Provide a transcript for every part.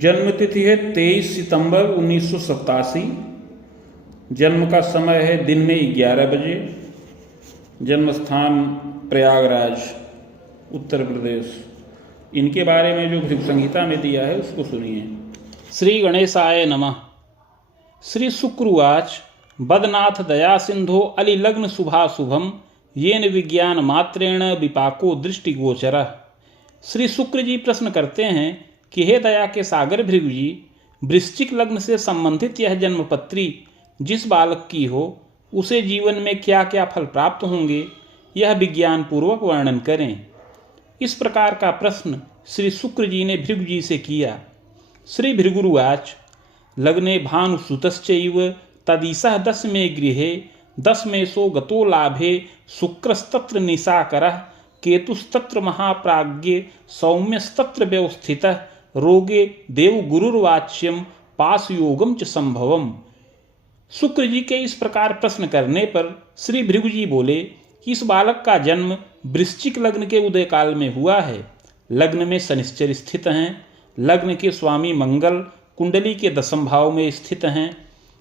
जन्म तिथि है 23 सितंबर 1987। जन्म का समय है दिन में 11 बजे। जन्म स्थान प्रयागराज, उत्तर प्रदेश। इनके बारे में जो भृगु संहिता में दिया है उसको सुनिए। श्री गणेशाय नमः। श्री शुक्रवाच बदनाथ दया सिंधो अलिलग्न शुभाशुभम येन विज्ञान मात्रेण विपाको दृष्टिगोचर। श्री शुक्र जी प्रश्न करते हैं कि हे दया के सागर भृगु जी, वृश्चिक लग्न से संबंधित यह जन्मपत्री जिस बालक की हो उसे जीवन में क्या क्या फल प्राप्त होंगे, यह विज्ञान पूर्वक वर्णन करें। इस प्रकार का प्रश्न श्री शुक्र जी ने भृगु जी से किया। श्री भृगुरुवाच लग्ने भानुसुतश्चैव तदिशः दशमे गृहे दशमेशो गतो लाभे शुक्रस्तत्र निशाकरः केतुस्तत्र महाप्राज्ञे सौम्यस्तत्र व्यवस्थितः रोगे देवगुरुर्वाच्यम पासयोगम च संभवम। शुक्र जी के इस प्रकार प्रश्न करने पर श्री भृगु जी बोले कि इस बालक का जन्म वृश्चिक लग्न के उदय काल में हुआ है। लग्न में शनिश्चर स्थित हैं। लग्न के स्वामी मंगल कुंडली के दशम भाव में स्थित हैं।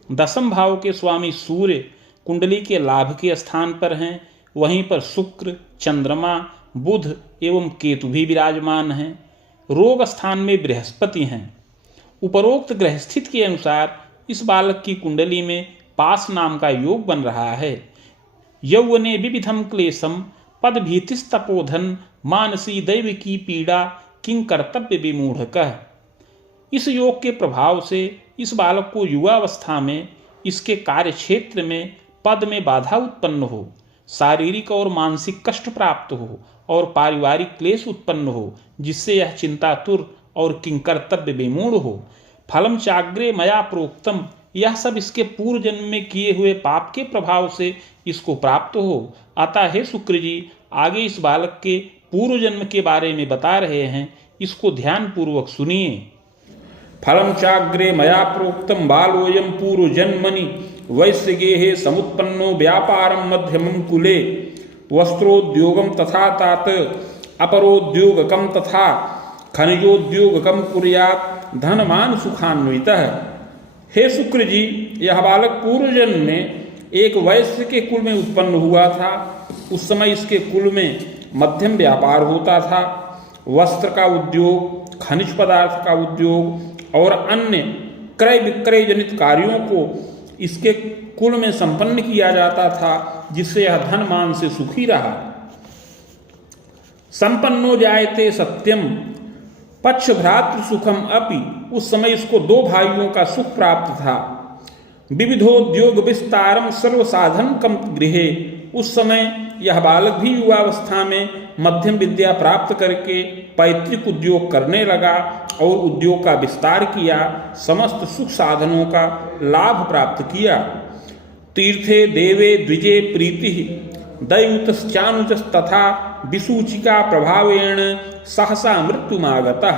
दशम भाव के स्वामी सूर्य कुंडली के लाभ के स्थान पर हैं। वहीं पर शुक्र, चंद्रमा, बुध एवं केतु भी विराजमान हैं। रोग स्थान में बृहस्पति हैं। उपरोक्त ग्रहस्थित के अनुसार इस बालक की कुंडली में पास नाम का योग बन रहा है। यौवने विविधम क्लेशम पद भीतिस्तपोधन मानसी दैव की पीड़ा किंग कर्तव्य विमूढ़कः। इस योग के प्रभाव से इस बालक को युवावस्था में इसके कार्य क्षेत्र में पद में बाधा उत्पन्न हो, शारीरिक और मानसिक कष्ट प्राप्त हो और पारिवारिक क्लेश उत्पन्न हो, जिससे यह चिंतातुर और किंकर्तव्य विमूढ़ हो। फलम चाग्रे मया प्रोक्तम, यह सब इसके पूर्व जन्म में किए हुए पाप के प्रभाव से इसको प्राप्त हो। अतः हे शुक्र जी, आगे इस बालक के पूर्व जन्म के बारे में बता रहे हैं, इसको ध्यान पूर्वक सुनिए। फलम चाग्रे मया प्रोक्तम बालोयम पूर्व जन्मनि वैश्य गेहे समुत्पन्नो व्यापारम मध्यमं कुले वस्त्रोद्योगम तथा तात अपरोद्योगकम तथा खनिजोद्योगकम कुर्यात् धनमान सुखान्वितः। हे शुक्र जी, यह बालक पूर्व जन्म में एक वैश्य के कुल में उत्पन्न हुआ था। उस समय इसके कुल में मध्यम व्यापार होता था। वस्त्र का उद्योग, खनिज पदार्थ का उद्योग और अन्य क्रय विक्रय जनित कार्यों को इसके कुल में संपन्न किया जाता था, जिससे यह धनमान से सुखी रहा। संपन्नो जायते सत्यम पक्ष भ्रातृ सुखम अपि, उस समय इसको दो भाइयों का सुख प्राप्त था। विविधोद्योग विस्तारम सर्व साधन कम गृहे, उस समय यह बालक भी युवावस्था में मध्यम विद्या प्राप्त करके पैतृक उद्योग करने लगा और उद्योग का विस्तार किया, समस्त सुख साधनों का लाभ प्राप्त किया। तीर्थे देवे द्विजे प्रीति दैवतश्चानुज तथा विसूचिका प्रभावेण सहसा मृत्युमागतः,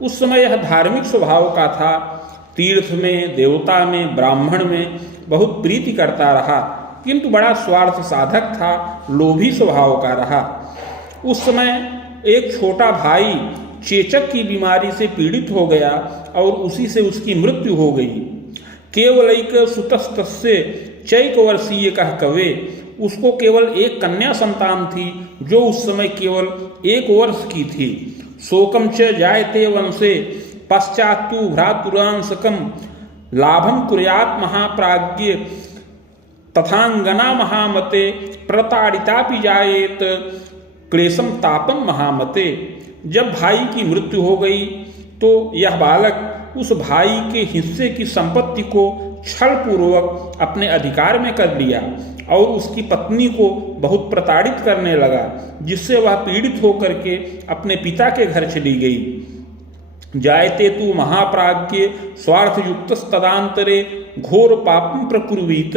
उस समय यह धार्मिक स्वभाव का था। तीर्थ में, देवता में, ब्राह्मण में बहुत प्रीति करता रहा, किंतु बड़ा स्वार्थ साधक था, लोभी स्वभाव का रहा। उस समय एक छोटा भाई चेचक की बीमारी से पीड़ित हो गया और उसी से उसकी मृत्यु हो गई। केवलैक सुतस्तस्य चैक वर्षीय कह कवे, उसको केवल एक कन्या संतान थी जो उस समय केवल 1 वर्ष की थी। शोकम च जायते वंशे पश्चात्तु भ्रातुरांशकम लाभम कुर्यात् महाप्राज्ञ तथांगना महामते प्रताड़ितापि जायेत क्लेशम तापम महामते। जब भाई की मृत्यु हो गई तो यह बालक उस भाई के हिस्से की संपत्ति को छल पूर्वक अपने अधिकार में कर लिया और उसकी पत्नी को बहुत प्रताड़ित करने लगा, जिससे वह पीड़ित होकर के अपने पिता के घर चली गई। जायते तु महाप्राज्ञ स्वार्थयुक्तस्तदांतरे घोर पापं प्रकुर्वीत,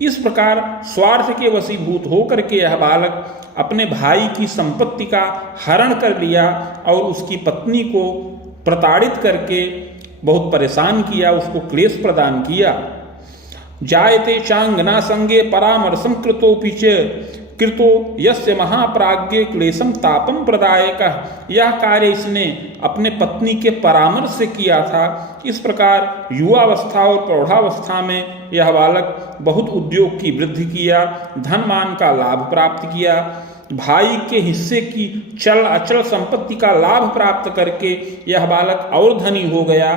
इस प्रकार स्वार्थ के वशीभूत होकर के यह बालक अपने भाई की संपत्ति का हरण कर लिया और उसकी पत्नी को प्रताड़ित करके बहुत परेशान किया, उसको क्लेश प्रदान किया। जायते चांगना संगे परामर्शम कृतोपि च कृतो यस्य महाप्राज्ञ क्लेशम तापम प्रदायक। यह कार्य इसने अपने पत्नी के परामर्श से किया था। इस प्रकार युवावस्था और प्रौढ़ावस्था में यह बालक बहुत उद्योग की वृद्धि किया, धन मान का लाभ प्राप्त किया, भाई के हिस्से की चल अचल संपत्ति का लाभ प्राप्त करके यह बालक और धनी हो गया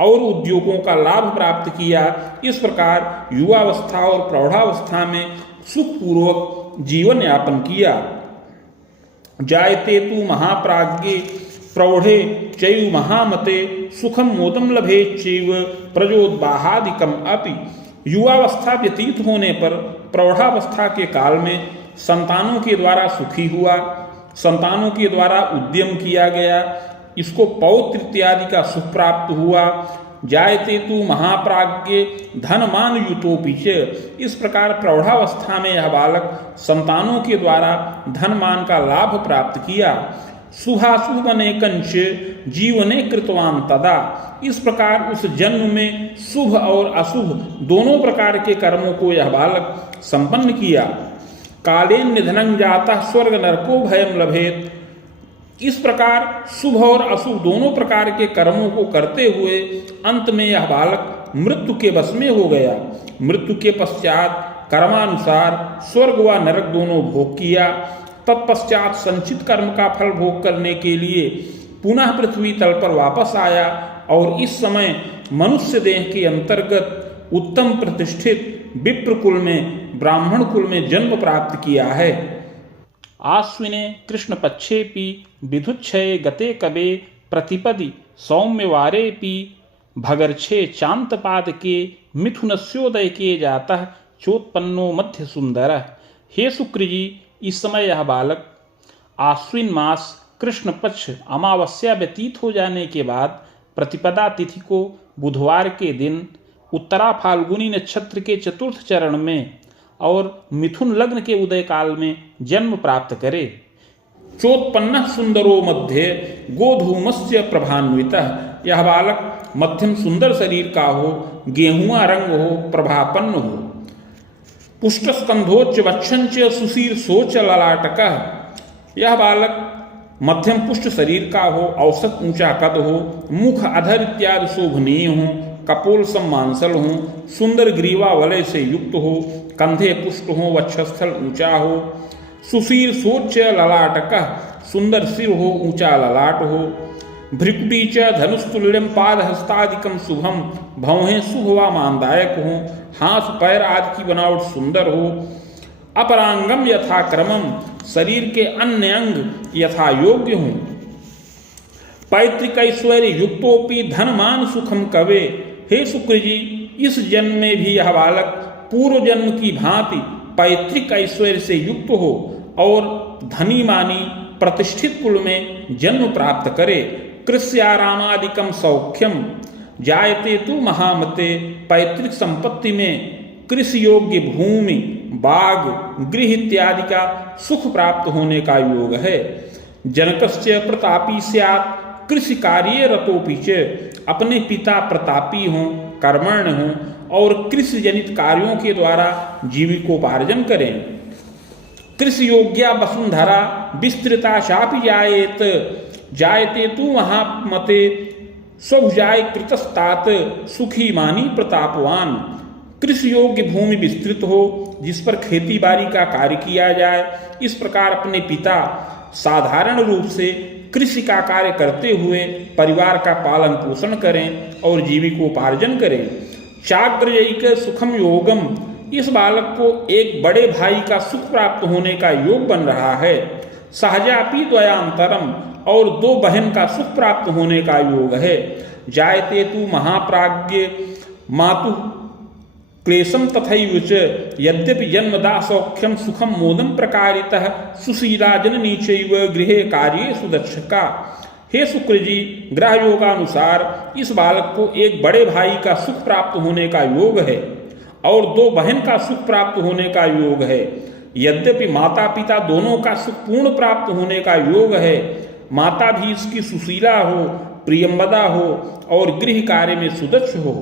और उद्योगों का लाभ प्राप्त किया। इस प्रकार युवावस्था और प्रौढ़ावस्था में सुखपूर्वक जीवन यापन किया। जायते तु महाप्राज्ञे प्रौढ़े चैव महामते सुखम मोदम लभे चैव प्रजोद्बाहादिकम अपि। युवावस्था व्यतीत होने पर प्रौढ़ावस्था के काल में संतानों के द्वारा सुखी हुआ, संतानों के द्वारा उद्यम किया गया, इसको पौत्र इत्यादि का सुख प्राप्त हुआ। जायते तु महाप्राज्ञे धनमान युतोपि च। इस प्रकार प्रौढ़ावस्था में यह बालक संतानों के द्वारा धनमान का लाभ प्राप्त किया। शुभाशुभ अनेकंच जीवने कृतवान तदा। इस प्रकार उस जन्म में शुभ और अशुभ दोनों प्रकार के कर्मों को यह बालक संपन्न किया। कालेन निधनं जाता स्वर्ग नरको भयम लभेत। इस प्रकार शुभ और अशुभ दोनों प्रकार के कर्मों को करते हुए अंत में यह बालक मृत्यु के वश में हो गया। मृत्यु के पश्चात कर्मानुसार स्वर्ग व नरक दोनों भोग किया। तत्पश्चात संचित कर्म का फल भोग करने के लिए पुनः पृथ्वी तल पर वापस आया और इस समय मनुष्य देह के अंतर्गत उत्तम प्रतिष्ठित विप्र कुल में ब्राह्मण कुल में जन्म प्राप्त किया है। आश्विने कृष्ण पक्षेपि विधुच्छये गते कवे प्रतिपदि सौम्यवारेपि भगर्छे चांतपादके मिथुनस्योदय के जातः चोत्पन्नो मध्य सुंदर। हे शुक्र जी, इस समय यह बालक आश्विन मास कृष्ण पक्ष अमावस्या व्यतीत हो जाने के बाद प्रतिपदा तिथि को बुधवार के दिन उत्तरा फाल्गुनी नक्षत्र के चतुर्थ चरण में और मिथुन लग्न के उदय काल में जन्म प्राप्त करे। चोत्पन्न सुंदरो मध्य गोधूमस्य प्रभान्वितः। यह बालक मध्यम सुंदर शरीर का हो, गेहुआ रंग हो, प्रभापन्न हो। पुष्ट स्कंधोच्च वक्षंच सुशीर सोच ललाटकः। यह बालक मध्यम पुष्ट शरीर का हो, औसत ऊंचा कद हो, मुख अधर इत्यादि शोभनीय हो, कपोल सम्मांसल हो, सुंदर ग्रीवा वलय से युक्त हो, कंधे पुष्ट हो, वक्षस्थल ऊंचा हो, सुशीर सोच ललाटकः। सुंदर सिर हो, ऊंचा ललाट हो, भ्रिकुटी च धनुस्तुल्यम पाद हस्तादिकम शुभम। भौहें शुभ व मानदायक हो, हाथ पैर आदि की बनावट सुंदर हो। अपरांगम यथा क्रमम, शरीर के अन्य अंग यथा योग्य हों। पैतृक ऐश्वर्य युक्तोपि धनमान सुखम कवे। हे शुक्र जी, इस जन्म में भी यह बालक पूर्व जन्म की भांति पैतृक ऐश्वर्य से युक्त हो और धनी मानी प्रतिष्ठित कुल में जन्म प्राप्त करे। कृष्यारामादिकम सौख्यम जायते तु महामते। पैतृक संपत्ति में कृषि योग्य भूमि, बाग, गृह इत्यादि का सुख प्राप्त होने का योग है। जनकस्य प्रतापी स्यात् कृषि कार्य रतोपि च। अपने पिता प्रतापी हों, कर्मण्य हों और कृषि जनित कार्यों के द्वारा जीविकोपार्जन करें। कृषि योग्या वसुंधरा विस्तृता शापि जायेत। जायते तु महामते स्वभुजाय कृतस्तात सुखी मानी प्रतापवान। कृषि योग्य भूमि विस्तृत हो, जिस पर खेती बाड़ी का कार्य किया जाए। इस प्रकार अपने पिता साधारण रूप से कृषि का कार्य करते हुए परिवार का पालन पोषण करें और जीविकोपार्जन करें। चाग्रयिक सुखम योगम। इस बालक को एक बड़े भाई का सुख प्राप्त होने का योग बन रहा है। सहजापि द्वयांतरम, और दो बहन का सुख प्राप्त होने का योग है। जायते तु महाप्राज्ञ मातु क्लेशम तथैव च। यद्यपि जन्मदा सौख्यम सुखम मोदम प्रकारितः सुशीला जननी चैव गृहे कार्ये सुदक्षका। हे शुक्र जी, ग्रह योगानुसार इस बालक को एक बड़े भाई का सुख प्राप्त होने का योग है और दो बहन का सुख प्राप्त होने का योग है। यद्यपि माता पिता दोनों का सुख पूर्ण प्राप्त होने का योग है, माता भी इसकी सुशीला हो, प्रियंवदा हो और गृह कार्य में सुदक्ष हो,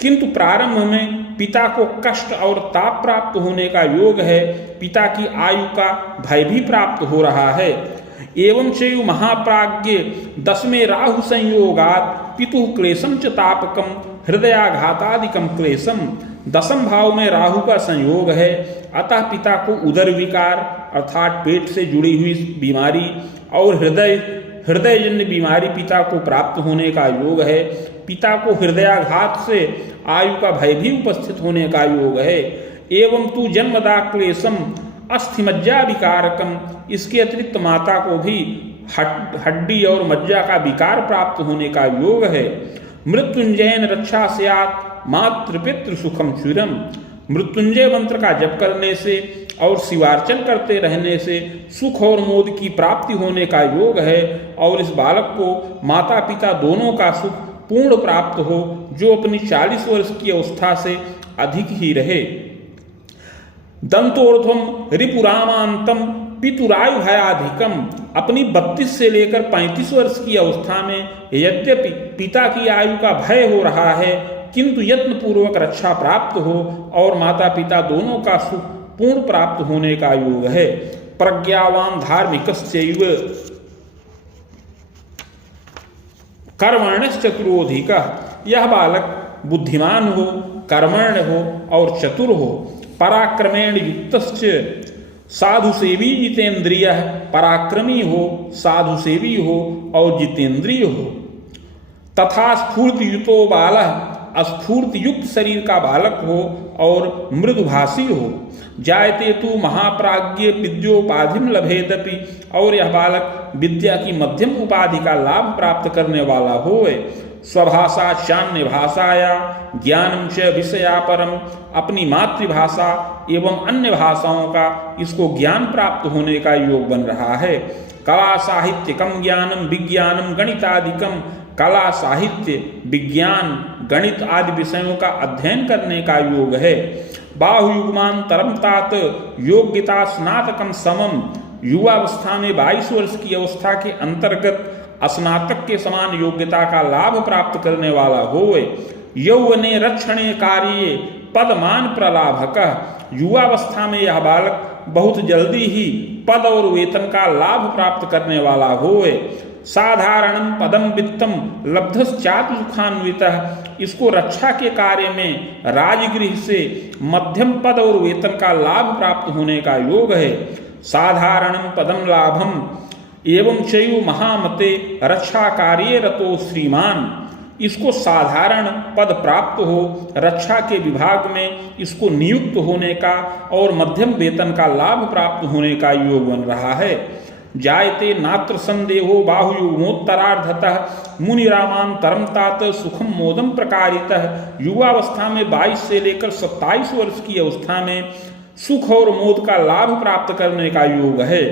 किंतु प्रारंभ में पिता को कष्ट और ताप प्राप्त होने का योग है, पिता की आयु का भय भी प्राप्त हो रहा है। एवं चैव महाप्राज्ञ दशमे राहु संयोगात पितु क्लेशम च तापकम हृदयाघातादिकम क्लेशम। दशम भाव में राहु का संयोग है, अतः पिता को उदर विकार अर्थात पेट से जुड़ी हुई बीमारी और हृदयजन्य बीमारी पिता को प्राप्त होने का योग है। पिता को हृदयाघात से आयु का भय भी उपस्थित होने का योग है। एवं तू जन्मदा क्लेशम अस्थिमज्जा विकारकम, इसके अतिरिक्त माता को भी हड्डी और मज्जा का विकार प्राप्त होने का योग है। मृत्युंजयन रक्षा स्यात् मातृपितृ सुखम शिरम, मृत्युंजय मंत्र का जप करने से और शिवार्चन करते रहने से सुख और मोद की प्राप्ति होने का योग है और इस बालक को माता पिता दोनों का सुख पूर्ण प्राप्त हो, जो अपनी 40 वर्ष की अवस्था से अधिक ही रहे। दंतोर्ध्वम रिपुरामांतम पितुरायु भयाधिकम, अपनी 32 से लेकर 35 वर्ष की अवस्था में यद्यपि पिता की आयु का भय हो रहा है, किंतु यत्न पूर्वक रक्षा प्राप्त हो और माता पिता दोनों का सुख पूर्ण प्राप्त होने का योग है। प्रज्ञावान धार्मिकश्चैव कर्मण्यश्चतुरोधिकः, यह बालक बुद्धिमान हो, कर्मण्य हो और चतुर हो। पराक्रमेण युक्तश्च साधु सेवी जितेंद्रिय, पराक्रमी हो, साधु सेवी हो और जितेंद्रिय हो। तथा स्फूर्तियुतो बालः, स्फूर्ति युक्त शरीर का बालक हो और मृदुभाषी हो। जायते तु महाप्राज्ञ विद्योपाधिम लभेदपि, और यह बालक विद्या की मध्यम उपाधि का लाभ प्राप्त करने वाला होए। स्वभाषा चान्य भाषाया ज्ञानम च विषयापरम, अपनी मातृभाषा एवं अन्य भाषाओं का इसको ज्ञान प्राप्त होने का योग बन रहा है। कला साहित्यकम ज्ञानम विज्ञानम गणितादिकम, कला साहित्य विज्ञान गणित आदि विषयों का अध्ययन करने का योग है। बाहुयुग्मान तरम तात योग्यता स्नातकम समम, युवावस्था में 22 वर्ष की अवस्था के अंतर्गत स्नातक के समान योग्यता का लाभ प्राप्त करने वाला होए। यौवने रक्षणे कार्ये पदमान प्रलाभक, युवावस्था में यह बालक बहुत जल्दी ही पद और वेतन का लाभ प्राप्त करने वाला होए। साधारणम पदम वित्तम लब्धश्चातु सुखान्वितः, इसको रक्षा के कार्य में राजगृह से मध्यम पद और वेतन का लाभ प्राप्त होने का योग है। साधारणम पदम लाभम एवं चैव महामते रक्षा कार्ये रतो श्रीमान, इसको साधारण पद प्राप्त हो, रक्षा के विभाग में इसको नियुक्त होने का और मध्यम वेतन का लाभ प्राप्त होने का योग बन रहा है। जायते नात्र संदेहो बाहुयुग्मोत्तरार्धतः मुनिरामांतरम तात सुखम मोदम प्रकारितः, युवावस्था में 22 से लेकर 27 वर्ष की अवस्था में सुख और मोद का लाभ प्राप्त करने का योग है।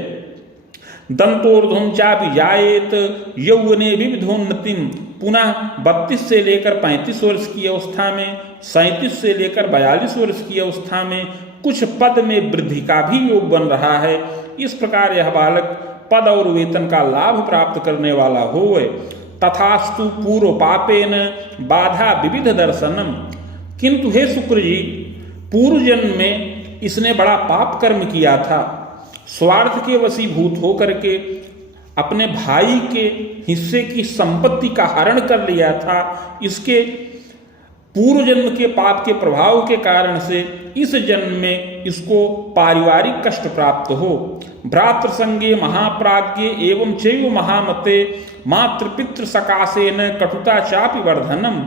दंतोर्ध्वं चापि जायेत यौवने विविधोन्नतिम, पुनः 32 से लेकर 35 वर्ष की अवस्था में, 37 से लेकर 42 वर्ष की अवस्था में कुछ पद में वृद्धि का भी योग बन रहा है। इस प्रकार यह बालक पद और वेतन का लाभ प्राप्त करने वाला होए। तथास्तु पूर्व पापेन बाधा विविध दर्शनम, किंतु हे शुक्र जी, पूर्व जन्म में इसने बड़ा पाप कर्म किया था। स्वार्थ के वशीभूत होकर के अपने भाई के हिस्से की संपत्ति का हरण कर लिया था। इसके पूर्व जन्म के पाप के प्रभाव के कारण से इस जन्म में इसको पारिवारिक कष्ट प्राप्त हो। भ्रातृसंगे महाप्राज्ञ एवं चैव महामते मातृपितृ सकाशेन कटुता चापि वर्धनम,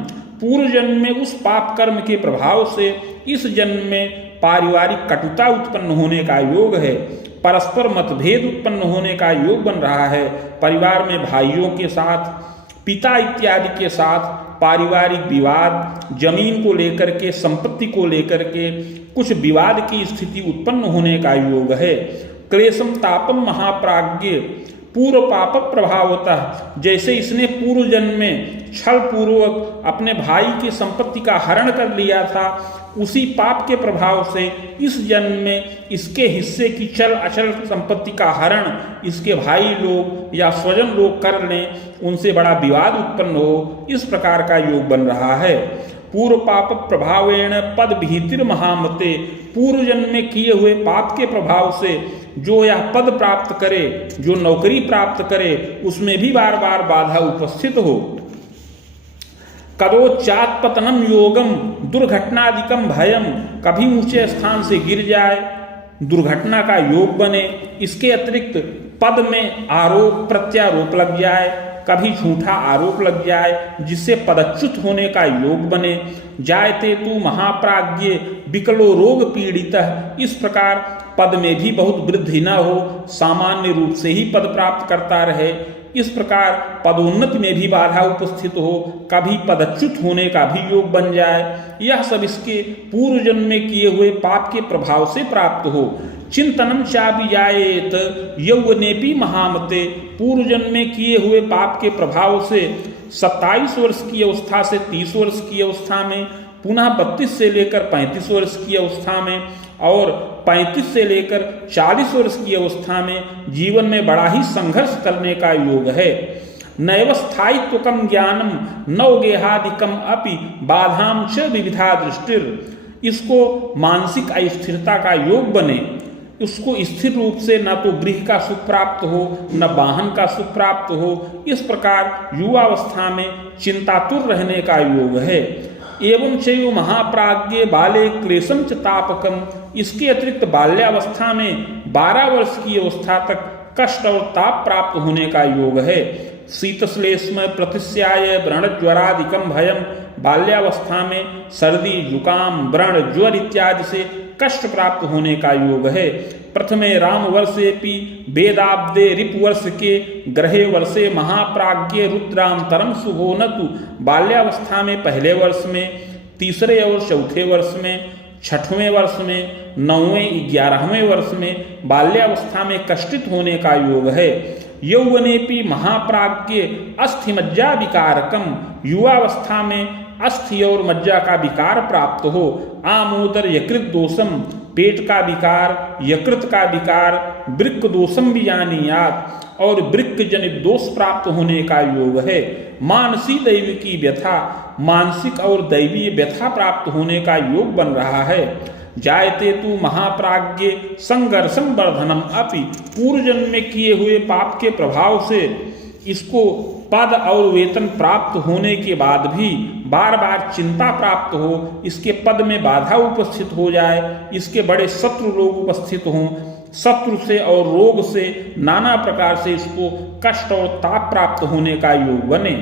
पूर्व जन्म में उस पाप कर्म के प्रभाव से इस जन्म में पारिवारिक कटुता उत्पन्न होने का योग है। परस्पर मतभेद उत्पन्न होने का योग बन रहा है। परिवार में भाइयों के साथ, पिता इत्यादि के साथ पारिवारिक विवाद, जमीन को लेकर के, संपत्ति को लेकर के कुछ विवाद की स्थिति उत्पन्न होने का योग है। क्लेशम तापम महाप्राज्ञ पूर्व पाप प्रभावतः, जैसे इसने पूर्व जन्म में छल पूर्वक अपने भाई की संपत्ति का हरण कर लिया था, उसी पाप के प्रभाव से इस जन्म में इसके हिस्से की चल अचल संपत्ति का हरण इसके भाई लोग या स्वजन लोग कर लें, उनसे बड़ा विवाद उत्पन्न हो, इस प्रकार का योग बन रहा है। पूर्व पाप प्रभावेण पद भीतिर महामते, पूर्व जन्म में किए हुए पाप के प्रभाव से जो यह पद प्राप्त करे, जो नौकरी प्राप्त करे, उसमें भी बार बार बाधा उपस्थित हो। कदोच्चात्पतनम योगम दुर्घटनादिकम भयम, कभी ऊंचे स्थान से गिर जाए, दुर्घटना का योग बने। इसके अतिरिक्त पद में आरोप प्रत्यारोप लग जाए, कभी झूठा आरोप लग जाए जिससे पदच्युत होने का योग बने। जायते तू महाप्राज्ञ विकलो रोग पीड़ितः, इस प्रकार पद में भी बहुत वृद्धि न हो, सामान्य रूप से ही पद प्राप्त करता रहे। इस प्रकार पदोन्नति में भी बाधा उपस्थित हो, कभी पदच्युत होने का भी योग बन जाए। यह सब इसके पूर्व जन्म में किए हुए पाप के प्रभाव से प्राप्त हो। चिंतनम चापिजायेत यौवनेपि महामते, पूर्व जन्म में किए हुए पाप के प्रभाव से 27 वर्ष की अवस्था से 30 वर्ष की अवस्था में, पुनः 32 से लेकर 35 वर्ष की अवस्था में और 35 से लेकर 40 वर्ष की अवस्था में जीवन में बड़ा ही संघर्ष करने का योग है। नैव स्थायित्वकम ज्ञानम नवगेहादिकम अपि बाधाम च विविधा दृष्टिर, इसको मानसिक अस्थिरता का योग बने, उसको स्थिर रूप से न तो गृह का सुख प्राप्त हो न वाहन का सुख प्राप्त हो। इस प्रकार युवावस्था में चिंतातुर रहने का योग है। एवं चैव महाप्राज्ञ बाले क्लेशम च तापकम, इसके अतिरिक्त बाल्यावस्था में 12 वर्ष की अवस्था तक कष्ट और ताप प्राप्त होने का योग है। शीतश्लेष्म प्रतिस्याय व्रण ज्वरादिकम भयम, बाल्यावस्था में सर्दी जुकाम व्रण ज्वर इत्यादि से कष्ट प्राप्त होने का योग है। प्रथमे राम वर्षेपि वेदाब्दे रिपुवर्ष के ग्रहे वर्षे महाप्राज्ञ रुद्रांतरम शुभो न तु, बाल्यावस्था में पहले वर्ष में, तीसरे और चौथे वर्ष में, छठवें वर्ष में, 9वें 11वें वर्ष में बाल्यावस्था में कष्टित होने का योग है। यौवनेपि महाप्राज्ञ अस्थि मज्जा विकारकम, युवावस्था में अस्थि और मज्जा का विकार प्राप्त हो। आमोदर यकृत दोषम, पेट का विकार, यकृत का विकार, वृक्क दोषम भी जानियात, और वृक्क जनित दोष प्राप्त होने का योग है। मानसी दैव की व्यथा, मानसिक और दैवीय व्यथा प्राप्त होने का योग बन रहा है। जायते तू महाप्राज्ञ संघर्षम वर्धनम अपि, पूर्व जन्म में किए हुए पाप के प्रभाव से इसको पद और वेतन प्राप्त होने के बाद भी बार बार चिंता प्राप्त हो, इसके पद में बाधा उपस्थित हो जाए, इसके बड़े शत्रु लोग उपस्थित हों, शत्रु से और रोग से नाना प्रकार से इसको कष्ट और ताप प्राप्त होने का योग बने।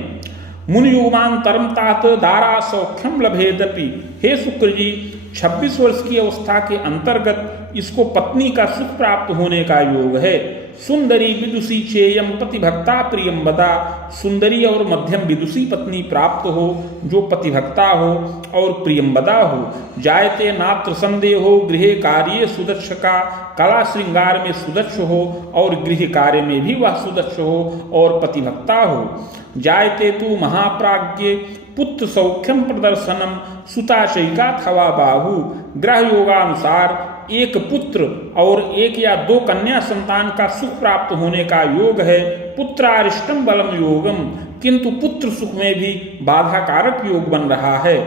मुनियुगान तरम तात दारा सौख्यम लभेदपि, हे शुक्र जी 26 वर्ष की अवस्था के अंतर्गत इसको पत्नी का सुख प्राप्त होने का योग है। सुंदरी विदुषी चेयम पतिभक्ता प्रियम बता, सुंदरी और मध्यम विदुषी पत्नी प्राप्त हो जो पतिभक्ता हो और प्रियम्बदा हो। जायते नात्र संदेहो गृह कार्य सुदक्ष का, कला श्रृंगार में सुदक्ष हो और गृह कार्य में भी वह सुदक्ष हो और पतिभक्ता हो। जायते तू महाप्राज्ञ पुत्र सौख्यम प्रदर्शनम सुताशयिका थवा बाहु, ग्रह योगानुसार एक पुत्र और एक या दो कन्या संतान का सुख प्राप्त होने का योग है। पुत्रारिष्टम बलम योगम, किंतु पुत्र सुख में भी बाधा कारक योग बन रहा है।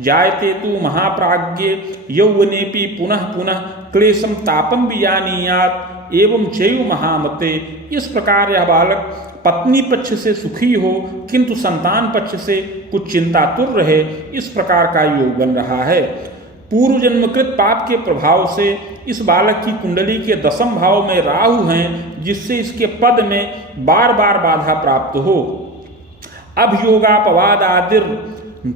जायते तू महाप्राज्ञ यौवनेपि पुनः पुनः क्लेशम तापम विजानीयात एवं चैव महामते, इस प्रकार यह बालक पत्नी पक्ष से सुखी हो किंतु संतान पक्ष से कुछ चिंतातुर रहे, इस प्रकार का योग बन रहा है। पूर्व जन्मकृत पाप के प्रभाव से इस बालक की कुंडली के 10वें भाव में राहु हैं, जिससे इसके पद में बार बार बाधा प्राप्त हो। अभियोगापवाद आदिर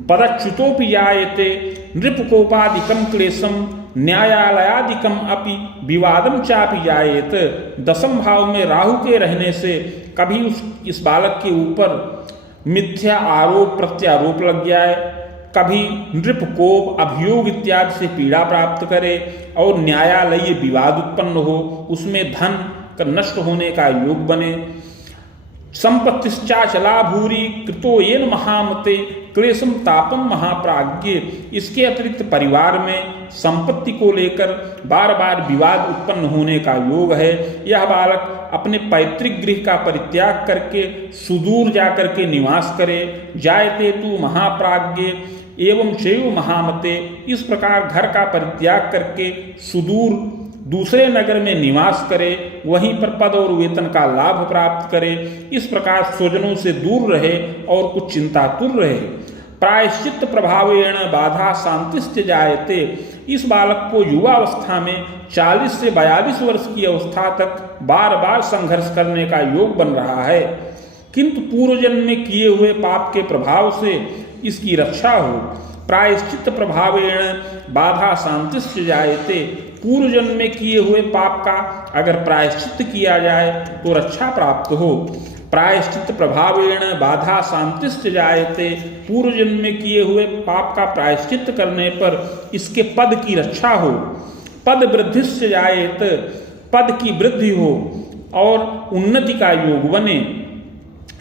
पदच्युतोपि जायते नृपकोपादिकम क्लेशम न्यायालयादिकम अपि विवादम चापि जायेत, 10वें भाव में राहु के रहने से कभी इस बालक के ऊपर मिथ्या आरोप प्रत्यारोप लग जाए, कभी नृपकोप अभियोग इत्यादि से पीड़ा प्राप्त करे और न्यायालयीय विवाद उत्पन्न हो, उसमें धन का नष्ट होने का योग बने। संपत्तिश्चाचला भूरी कृतो येन महामते क्लेशम तापम महाप्राज्ञ, इसके अतिरिक्त परिवार में संपत्ति को लेकर बार बार विवाद उत्पन्न होने का योग है। यह बालक अपने पैतृक गृह का परित्याग करके सुदूर जाकर के निवास करे। जायते तू महाप्राज्ञ एवं चैव महामते, इस प्रकार घर का परित्याग करके सुदूर दूसरे नगर में निवास करे, वहीं पर पद और वेतन का लाभ प्राप्त करे, इस प्रकार स्वजनों से दूर रहे और कुछ चिंतातुर रहे। प्रायश्चित प्रभावेण बाधा शांतिश्च जायते, इस बालक को युवावस्था में 40 से 42 वर्ष की अवस्था तक बार बार संघर्ष करने का योग बन रहा है, किंतु पूर्व जन्म में किए हुए पाप के प्रभाव से इसकी रक्षा हो। प्रायश्चित प्रभावेण बाधा शांतिश्च जायते, पूर्व जन्म में किए हुए पाप का अगर प्रायश्चित किया जाए तो रक्षा प्राप्त हो। प्रायश्चित प्रभावेण बाधा शांतिश्च जायते, पूर्व जन्म में किए हुए पाप का प्रायश्चित करने पर इसके पद की रक्षा हो। पद वृद्धिश्च जायेत, पद की वृद्धि हो और उन्नति का योग बने।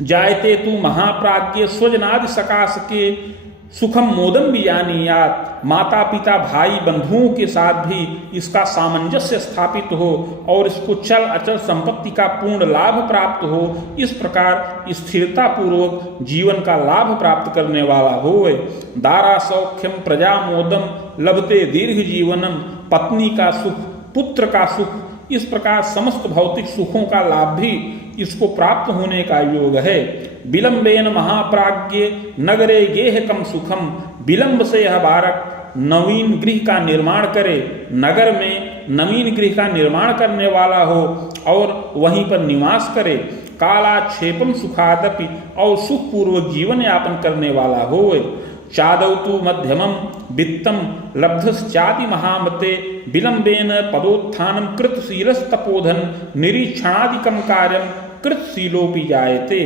जायते तू महाप्राज्ञ स्वजनादि सकाश के सुखम मोदम भी जानीयात, माता पिता भाई बंधुओं के साथ भी इसका सामंजस्य स्थापित हो और इसको चल अचल संपत्ति का पूर्ण लाभ प्राप्त हो, इस प्रकार स्थिरता पूर्वक जीवन का लाभ प्राप्त करने वाला होए। दारा सौख्यम प्रजा मोदम लभते दीर्घ जीवनम, पत्नी का सुख पुत्र का सुख, इस प्रकार समस्त भौतिक सुखों का लाभ भी इसको प्राप्त होने का योग है। विलंबेन महाप्राज्ञ नगरे गेहकम सुखम, विलंब से यह बालक नवीन गृह का निर्माण करे, नगर में नवीन गृह का निर्माण करने वाला हो और वहीं पर निवास करे। कालाक्षेपम सुखादपि, और सुखपूर्वक जीवन यापन करने वाला होए। चादौ तु मध्यमम वित्तम लब्धश्चादि महामते, विलंबेन पदोत्थानम कृतशीलस्तपोधन निरीक्षणादिकम कार्यम कृतशीलोपि जायते।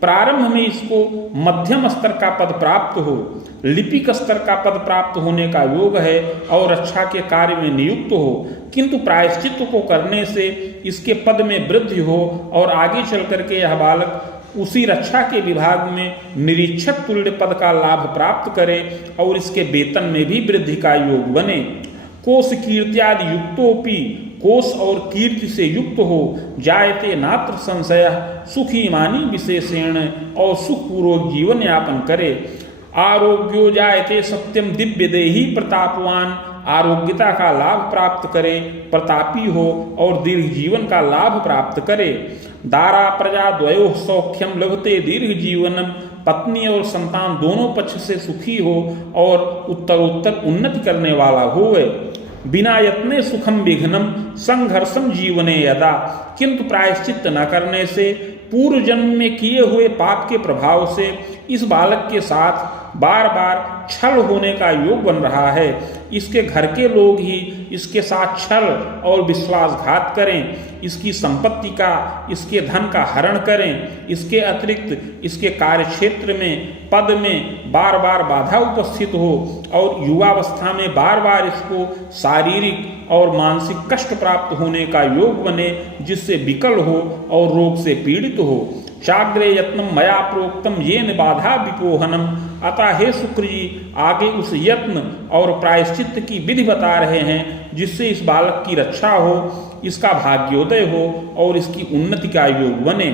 प्रारंभ में इसको मध्यम स्तर का पद प्राप्त हो, लिपिक स्तर का पद प्राप्त होने का योग है और रक्षा के कार्य में नियुक्त हो, किंतु प्रायश्चित को करने से इसके पद में वृद्धि हो और आगे चल करके यह बालक उसी रक्षा के विभाग में निरीक्षक तुल्य पद का लाभ प्राप्त करे और इसके वेतन में भी वृद्धि का योग बने। कोश कीर्त्यादि युक्तोपि, कोश और कीर्ति से युक्त हो, जायते नात्र संशय, सुखी मानी विशेषेण, और सुखपूर्वक जीवन यापन करे। आरोग्यो जायते सत्यम दिव्य देही प्रतापवान, आरोग्यता का लाभ प्राप्त करे, प्रतापी हो और दीर्घ जीवन का लाभ प्राप्त करे। दारा प्रजा द्वयो सौख्यम लभते दीर्घ जीवनम, पत्नी और संतान दोनों पक्ष से सुखी हो और उत्तरोत्तर उन्नति करने वाला होवे। बिना यत्ने सुखम विघ्नम संघर्षम जीवने यदा, किंतु प्रायश्चित न करने से पूर्व जन्म में किए हुए पाप के प्रभाव से इस बालक के साथ बार बार छल होने का योग बन रहा है। इसके घर के लोग ही इसके साथ छल और विश्वासघात करें, इसकी संपत्ति का, इसके धन का हरण करें, इसके अतिरिक्त इसके कार्यक्षेत्र में पद में बार बार बाधा उपस्थित हो और युवावस्था में बार बार इसको शारीरिक और मानसिक कष्ट प्राप्त होने का योग बने, जिससे विकल हो और रोग से पीड़ित हो। चाग्रे यत्नम मया प्रोक्तम येन बाधा विपोहनम, अतः हे शुक्र जी आगे उस यत्न और प्रायश्चित की विधि बता रहे हैं जिससे इस बालक की रक्षा हो, इसका भाग्योदय हो और इसकी उन्नति का योग बने।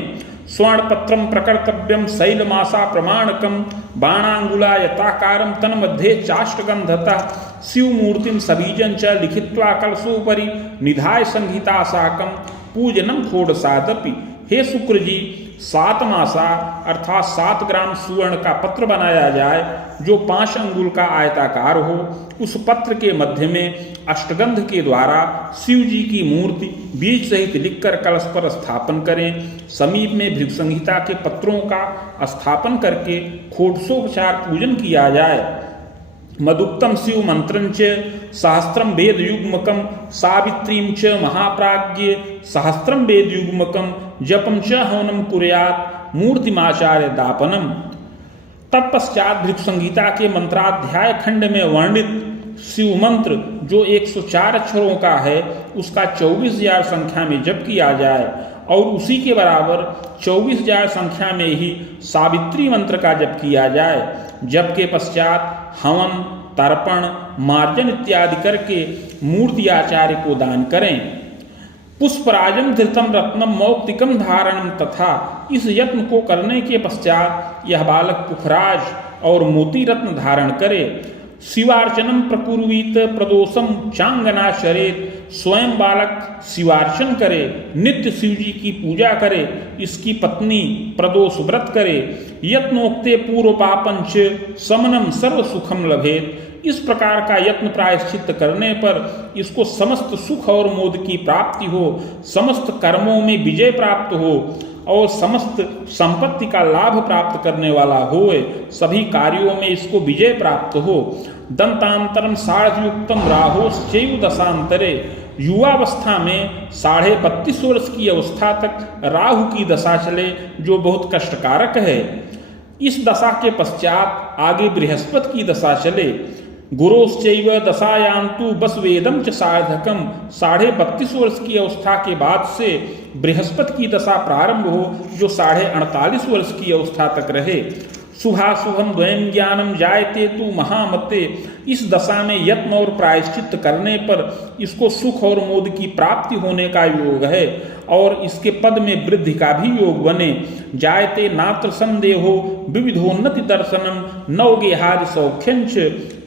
स्वर्णपत्रम प्रकर्तव्यम शैलमासा प्रमाणकम, बाणांगुला यताकारम तन्मध्ये चाष्टगंधता, शिवमूर्तिम सबीजं च लिखित्वा कलशोपरि निधाय संहिता साकम पूजनम षोडशादपि। हे शुक्र जी 7 मासा अर्थात 7 ग्राम सुवर्ण का पत्र बनाया जाए जो 5 अंगुल का आयताकार हो। उस पत्र के मध्य में अष्टगंध के द्वारा शिव जी की मूर्ति बीज सहित लिखकर कलश पर स्थापन करें। समीप में भृगु संहिता के पत्रों का स्थापन करके षोडशोपचार पूजन किया जाए। मदुक्तम शिव मंत्रं च सहस्त्रम वेद युग्मकम, सावित्रीं च महाप्राज्ञ सहस्त्रम वेद युग्मकम, जपम च हवनम कुर्यात् मूर्तिमाचार्य दापनम। तत्पश्चात भृगु संहिता के मंत्राध्याय खंड में वर्णित शिव मंत्र जो 104 अक्षरों का है उसका 24,000 संख्या में जप किया जाए और उसी के बराबर 24,000 संख्या में ही सावित्री मंत्र का जप किया जाए। जप के पश्चात हवन, तर्पण, मार्जन इत्यादि करके मूर्ति आचार्य को दान करें। पुष्पराजम धृतम रत्नम मौक्तिकम धारणम, तथा इस यत्न को करने के पश्चात यह बालक पुखराज और मोती रत्न धारण करे। शिवार्चनम प्रकुर्वीत प्रदोषम चांगना शरेत, स्वयं बालक शिवार्चन करे, नित्य शिव जी की पूजा करे, इसकी पत्नी प्रदोष व्रत करे। यत्नोक्ते पूर्व पापंच समनम सर्व सुखम लभेत, इस प्रकार का यत्न प्रायश्चित करने पर इसको समस्त सुख और मोद की प्राप्ति हो, समस्त कर्मों में विजय प्राप्त हो और समस्त संपत्ति का लाभ प्राप्त करने वाला होए, सभी कार्यों में इसको विजय प्राप्त हो। दंतांतरम साढ़युक्तम राहोश्चैव दशांतरे, युवावस्था में 32.5 वर्ष की अवस्था तक राहु की दशा चले, जो बहुत कष्टकारक है। इस दशा के पश्चात आगे बृहस्पति की दशा चले। गुरोश्चैव दशायांतु बसवेदम च सार्धकम, 32.5 वर्ष की अवस्था के बाद से बृहस्पति की दशा प्रारंभ हो, जो 48.5 वर्ष की अवस्था तक रहे। शुभाशुभम द्वयं ज्ञानम जायते तु महामते, इस दशा में यत्न और प्रायश्चित करने पर इसको सुख और मोद की प्राप्ति होने का योग है और इसके पद में वृद्धि का भी योग बने। जायते नात्र संदेहो विविधोन्नति दर्शनम नवगेहादि सौख्यंच,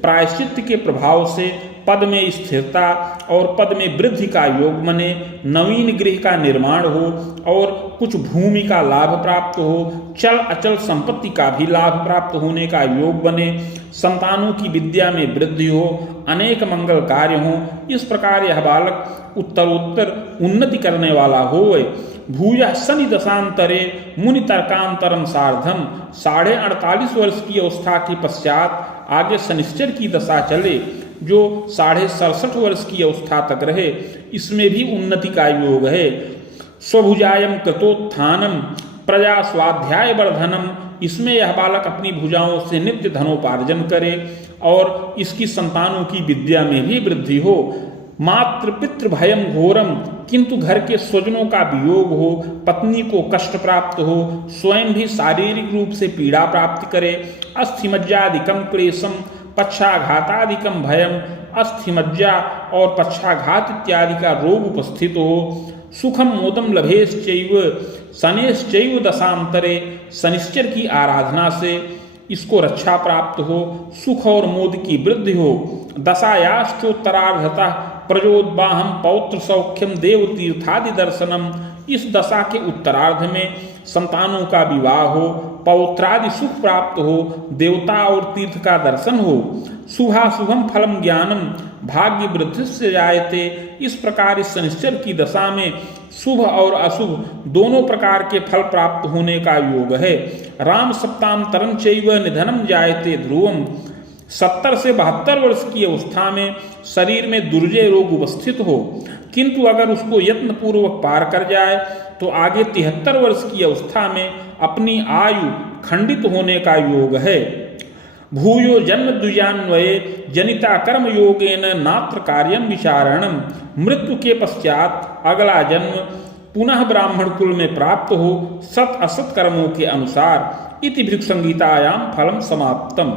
प्रायश्चित के प्रभाव से पद में स्थिरता और पद में वृद्धि का योग बने, नवीन गृह का निर्माण हो और कुछ भूमि का लाभ प्राप्त हो, चल अचल संपत्ति का भी लाभ प्राप्त होने का योग बने, संतानों की विद्या में वृद्धि हो, अनेक मंगल कार्य हो। इस प्रकार यह बालक उत्तरोत्तर उन्नति करने वाला होए। भूयः शनि दशांतरे मुनि तर्कांतरम सार्धम, 48.5 वर्ष की अवस्था के पश्चात आगे शनिश्चर की दशा चले, जो 67.5 वर्ष की अवस्था तक रहे, इसमें भी उन्नति का योग है। स्वभुजायम कृतोत्थानम प्रजा स्वाध्याय वर्धनम, इसमें यह बालक अपनी भुजाओं से नित्य धनोपार्जन करे और इसकी संतानों की विद्या में भी वृद्धि हो। मातृ पितृ भयम घोरम, किंतु घर के स्वजनों का वियोग हो, पत्नी को कष्ट प्राप्त हो, स्वयं भी शारीरिक रूप से पीड़ा प्राप्त करे। अस्थिमज्जादिकम क्लेशम पक्षाघातादिकम भयम, अस्थिमज्जा और पक्षाघात इत्यादि का रोग उपस्थित हो। सुखम मोदम लभेश्चैव शनेश्चैव दशांतरे, शनिश्चर की आराधना से इसको रक्षा प्राप्त हो, सुख और मोद की वृद्धि हो। दशायाश्चोत्तरार्धतः प्रजोद्वाहम पौत्र सौख्यम देव तीर्थादि दर्शनम, इस दशा के उत्तरार्ध में संतानों का विवाह हो, पौत्रादि सुख प्राप्त हो, देवता और तीर्थ का दर्शन हो। शुभाशुभम फलम ज्ञानम भाग्य वृद्धि से जायते, इस प्रकार इस शनिश्चर की दशा में शुभ और अशुभ दोनों प्रकार के फल प्राप्त होने का योग है। राम सप्तांतरम चैव निधनम जायते ध्रुवम, 70 से 72 वर्ष की अवस्था में शरीर में दुर्जय रोग उपस्थित हो, किंतु अगर उसको यत्न पूर्वक पार कर जाए तो आगे 73 वर्ष की अवस्था में अपनी आयु खंडित होने का योग है। भूयो जन्म द्विजान्वये जनिता कर्म योगेन नात्र कार्यम विचारणम, मृत्यु के पश्चात अगला जन्म पुनः ब्राह्मण कुल में प्राप्त हो, सत असत कर्मों के अनुसार। इति भृगु संहितायां फलम समाप्तम।